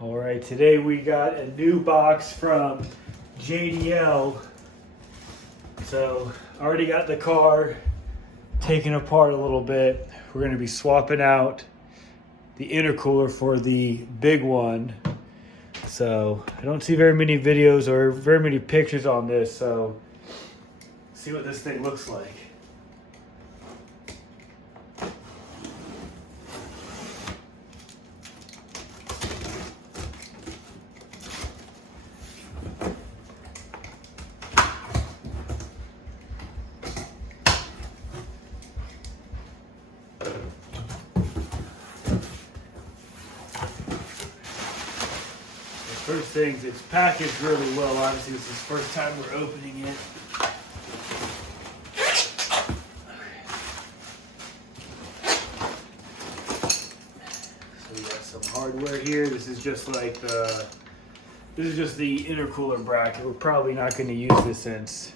All right, today we got a new box from JDL. So I already got the car taken apart a little bit. We're going to be swapping out the intercooler for the big one. So I don't see very many videos or very many pictures on this. So let's see what this thing looks like. First things, it's packaged really well. Obviously, this is the first time we're opening it. So we got some hardware here. This is just like the intercooler bracket. We're probably not going to use this since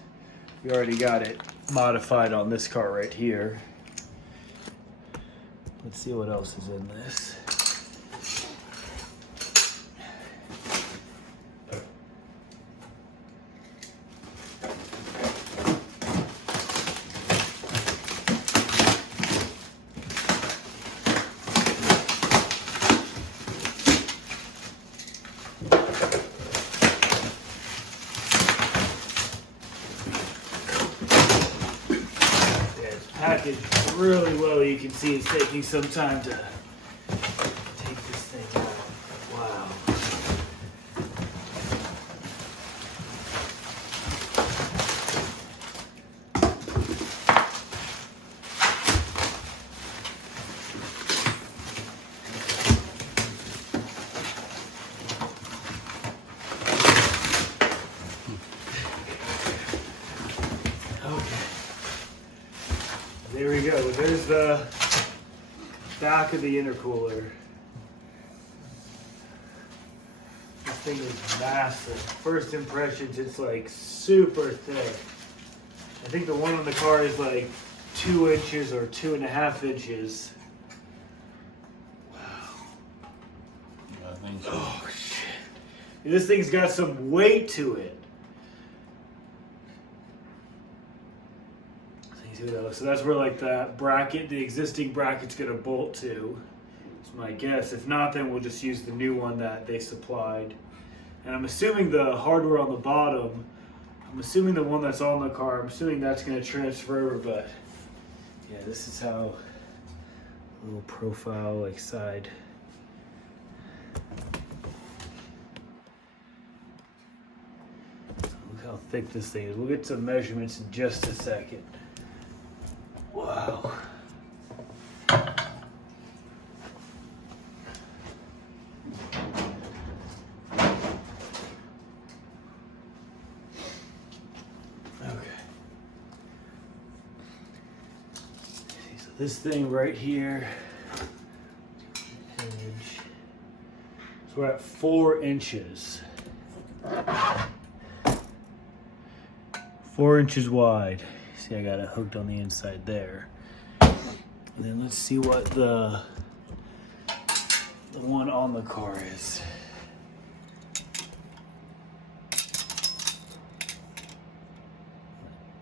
we already got it modified on this car right here. Let's see what else is in this. Packaged really well. You can see it's taking some time to take this thing out. Wow. There we go. There's the back of the intercooler. This thing is massive. First impressions, it's like super thick. I think the one on the car is like 2 inches or 2.5 inches. Wow. I think so. Oh shit. This thing's got some weight to it. So that's where like that bracket, the existing bracket's gonna bolt to. It's my guess. If not, then we'll just use the new one that they supplied. And I'm assuming the hardware on the bottom, I'm assuming the one that's on the car, I'm assuming that's gonna transfer over, but yeah, this is how a little profile like side. Look how thick this thing is. We'll get some measurements in just a second. Wow. Okay. So this thing right here, so we're at 4 inches. 4 inches wide. See, I got it hooked on the inside there. And then let's see what the one on the car is.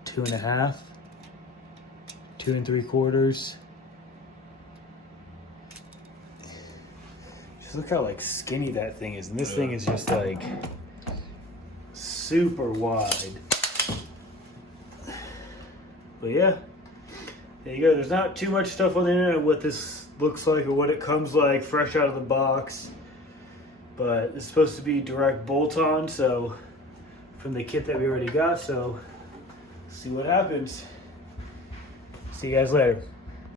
Two and a half, 2 3/4. Just look how like skinny that thing is. And this thing is just like super wide. But yeah, there you go. There's not too much stuff on the internet of what this looks like or what it comes like fresh out of the box. But it's supposed to be direct bolt-on, so from the kit that we already got. So see what happens. See you guys later.